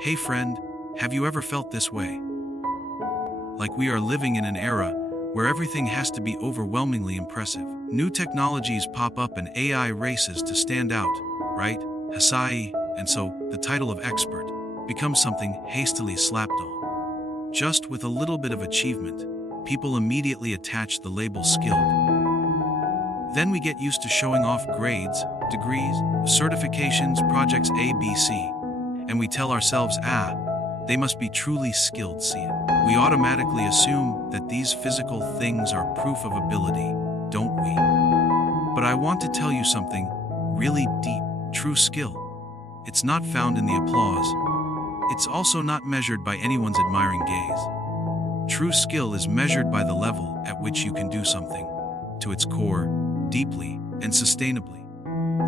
Hey friend, have you ever felt this way? Like we are living in an era where everything has to be overwhelmingly impressive. New technologies pop up and AI races to stand out, right? Hastily, and so the title of expert becomes something hastily slapped on. Just with a little bit of achievement, people immediately attach the label skilled. Then we get used to showing off grades, degrees, certifications, projects A, B, C, and we tell ourselves, they must be truly skilled, see it. We automatically assume that these physical things are proof of ability, don't we? But I want to tell you something really deep. True skill, it's not found in the applause. It's also not measured by anyone's admiring gaze. True skill is measured by the level at which you can do something, to its core, deeply and sustainably.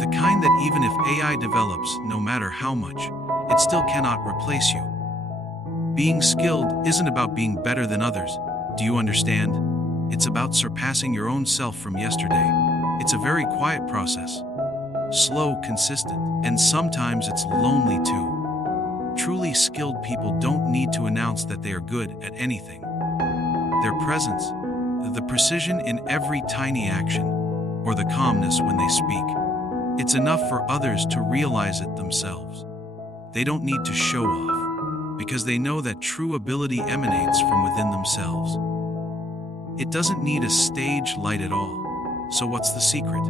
The kind that even if AI develops, no matter how much, it still cannot replace you. Being skilled isn't about being better than others. Do you understand? It's about surpassing your own self from yesterday. It's a very quiet process. Slow, consistent, and sometimes it's lonely too. Truly skilled people don't need to announce that they are good at anything. Their presence, the precision in every tiny action, or the calmness when they speak, it's enough for others to realize it themselves. They don't need to show off, because they know that true ability emanates from within themselves. It doesn't need a stage light at all. So what's the secret?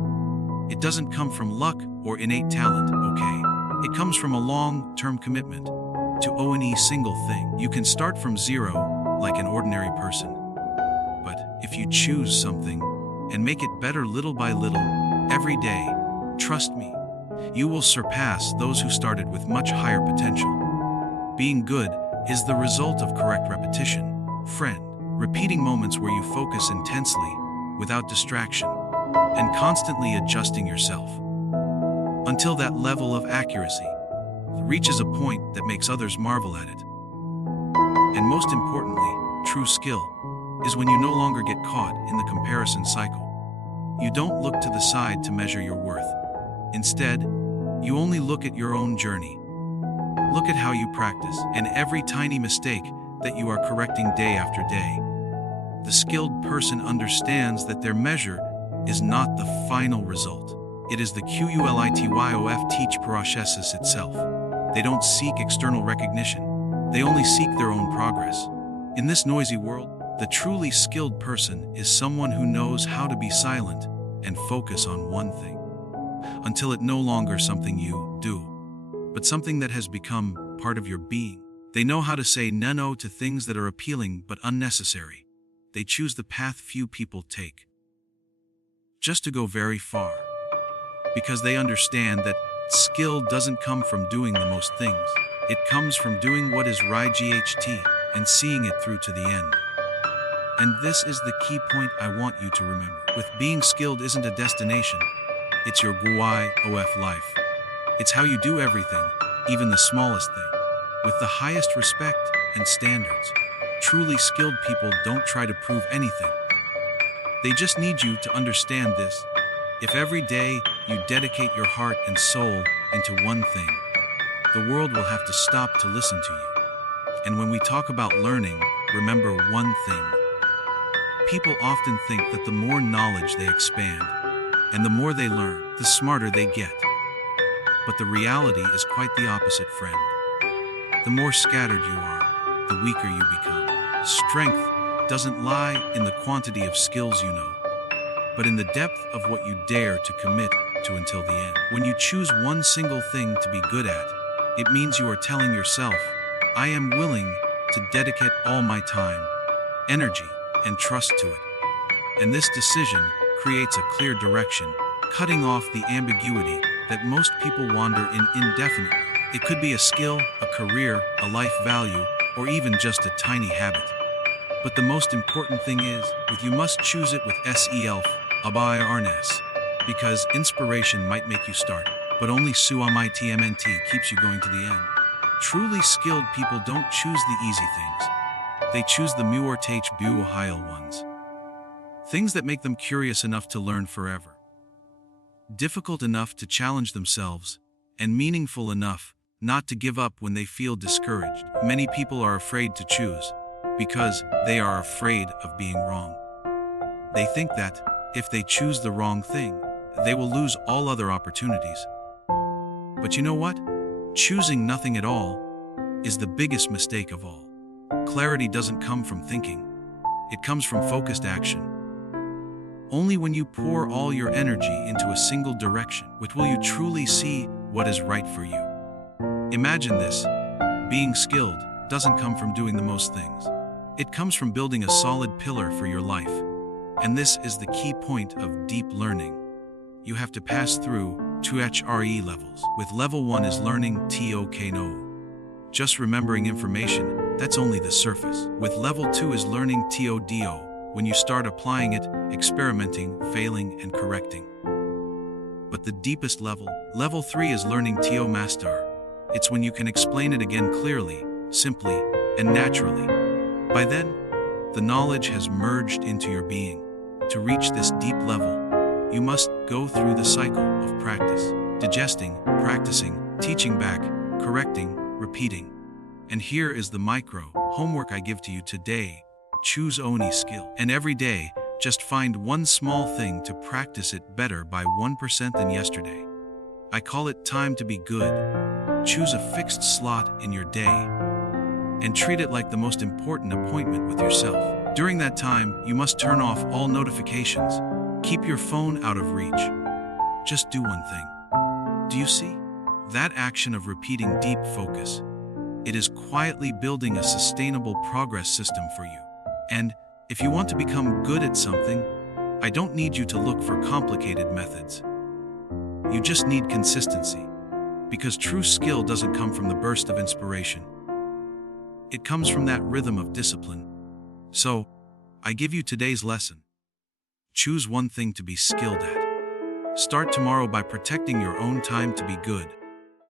It doesn't come from luck or innate talent, okay? It comes from a long-term commitment to any single thing. You can start from zero, like an ordinary person. But if you choose something and make it better little by little, every day, trust me, you will surpass those who started with much higher potential. Being good is the result of correct repetition, friend. Repeating moments where you focus intensely, without distraction, and constantly adjusting yourself until that level of accuracy reaches a point that makes others marvel at it. And most importantly, true skill is when you no longer get caught in the comparison cycle. You don't look to the side to measure your worth. Instead, you only look at your own journey. Look at how you practice and every tiny mistake that you are correcting day after day. The skilled person understands that their measure is not the final result. It is the QULITYOF teach process itself. They don't seek external recognition. They only seek their own progress. In this noisy world, the truly skilled person is someone who knows how to be silent and focus on one thing, until it no longer something you do, but something that has become part of your being. They know how to say no to things that are appealing but unnecessary. They choose the path few people take, just to go very far, because they understand that skill doesn't come from doing the most things. It comes from doing what is right and seeing it through to the end. And this is the key point I want you to remember. With being skilled isn't a destination. It's your GUI-OF life. It's how you do everything, even the smallest thing, with the highest respect and standards. Truly skilled people don't try to prove anything. They just need you to understand this. If every day you dedicate your heart and soul into one thing, the world will have to stop to listen to you. And when we talk about learning, remember one thing. People often think that the more knowledge they expand, and the more they learn, the smarter they get. But the reality is quite the opposite, friend. The more scattered you are, the weaker you become. Strength doesn't lie in the quantity of skills you know, but in the depth of what you dare to commit to until the end. When you choose one single thing to be good at, it means you are telling yourself, I am willing to dedicate all my time, energy, and trust to it. And this decision creates a clear direction, cutting off the ambiguity that most people wander in indefinitely. It could be a skill, a career, a life value, or even just a tiny habit. But the most important thing is, you must choose it with self, awareness, because inspiration might make you start, but only sumitmnt keeps you going to the end. Truly skilled people don't choose the easy things. They choose the buhile ones. Things that make them curious enough to learn forever, difficult enough to challenge themselves, and meaningful enough not to give up when they feel discouraged. Many people are afraid to choose because they are afraid of being wrong. They think that if they choose the wrong thing, they will lose all other opportunities. But you know what? Choosing nothing at all is the biggest mistake of all. Clarity doesn't come from thinking. It comes from focused action. Only when you pour all your energy into a single direction will you truly see what is right for you. Imagine this. Being skilled doesn't come from doing the most things. It comes from building a solid pillar for your life. And this is the key point of deep learning. You have to pass through 2 HRE levels. With level 1 is learning TOKNO. Just remembering information, that's only the surface. With level 2 is learning TODO. When you start applying it, experimenting, failing, and correcting. But the deepest level, level 3 is learning TO Master. It's when you can explain it again clearly, simply, and naturally. By then, the knowledge has merged into your being. To reach this deep level, you must go through the cycle of practice, digesting, practicing, teaching back, correcting, repeating. And here is the micro homework I give to you today. Choose only skill. And every day, just find one small thing to practice it better by 1% than yesterday. I call it time to be good. Choose a fixed slot in your day and treat it like the most important appointment with yourself. During that time, you must turn off all notifications. Keep your phone out of reach. Just do one thing. Do you see? That action of repeating deep focus. It is quietly building a sustainable progress system for you. And if you want to become good at something, I don't need you to look for complicated methods. You just need consistency. Because true skill doesn't come from the burst of inspiration. It comes from that rhythm of discipline. So, I give you today's lesson. Choose one thing to be skilled at. Start tomorrow by protecting your own time to be good.